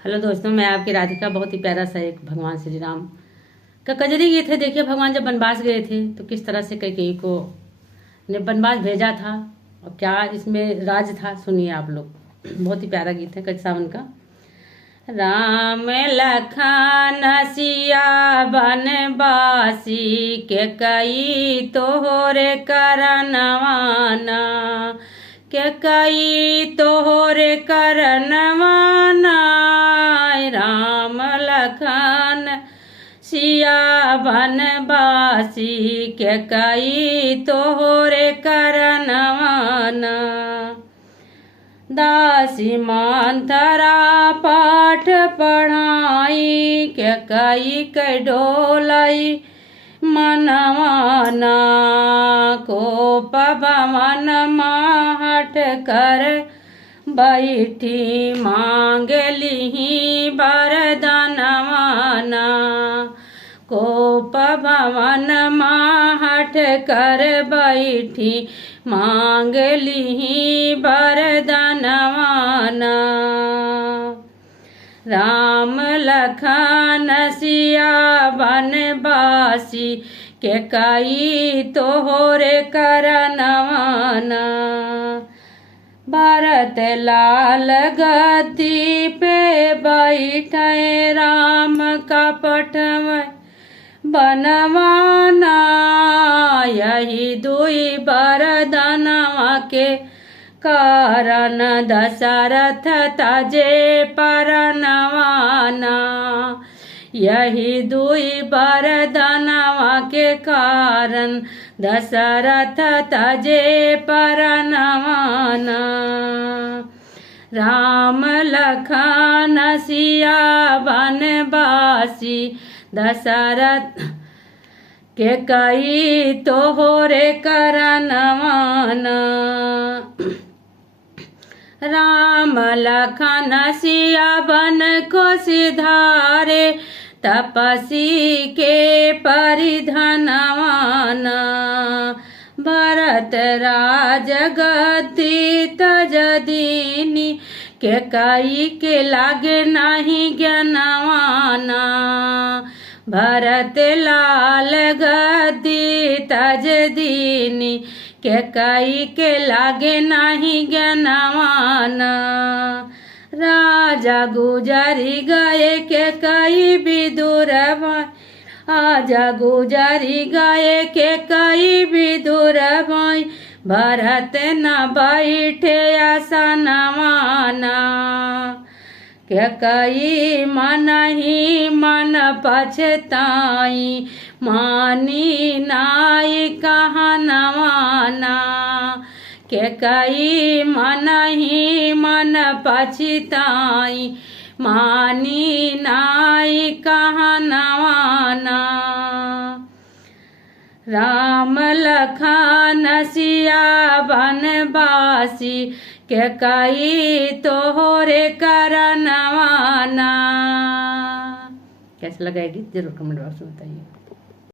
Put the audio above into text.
Hello दोस्तों, मैं आपकी राधिका। बहुत ही प्यारा सा एक भगवान श्री राम का कजरी गीत है। देखिए, भगवान जब वनवास गए थे तो किस तरह से कैकेयी को ने वनवास भेजा था और क्या इसमें राज था, सुनिए आप लोग। बहुत ही प्यारा गीत है सावन का। राम लखन सिया बनवासी के कई तोहरे करनवाना के कई तोहरे करनवाना। राम लखन सिया बनवासी के कई तोहरे करनवाना। दासी मंतरा पाठ पढ़ाई के कई के डोलाई मनवाना। को पवन महट कर बैठी मांगली वरदानवाना। को पवन महट कर बैठी मांगली वरदानवाना। राम लखन सिया बनवासी के कई तोहरे करनवाना। भरत लाल गद्दी पे बैठे राम का पठवे बनवाना। यही दुई वरदानवा के कारण दशरथ तजे परनवाना। यही दुई वरदानवा के कारण दशरथ तजे परनवाना। राम लखन सिया बनवासी दशरथ के कई तोहरे करनवाना। राम लखन सिया बन को सिधारे तपसी के परिधनवाना। भरत राज गद्दी तजदीनी के कई के लागे नहीं ज्ञानवाना। भरत लाल गद्दी तजदीनी के कई के लागे नहीं ज्ञानवाना। राजा गुजरी गए के कई विदुर भाई। आजा गुजरी गए के कई विदुर भाई। भरत न बैठे आसनवाना। के कई मन ही मन पछताई मानी नाई कहनवाना। के कई मन ही मन पछताई मानी नाई कहनवाना। राम लखन सिया बनवासी के कई तोहरे करनवाना। कैसा लगा ये गीत जरूर कमेंट बॉक्स में बताइए।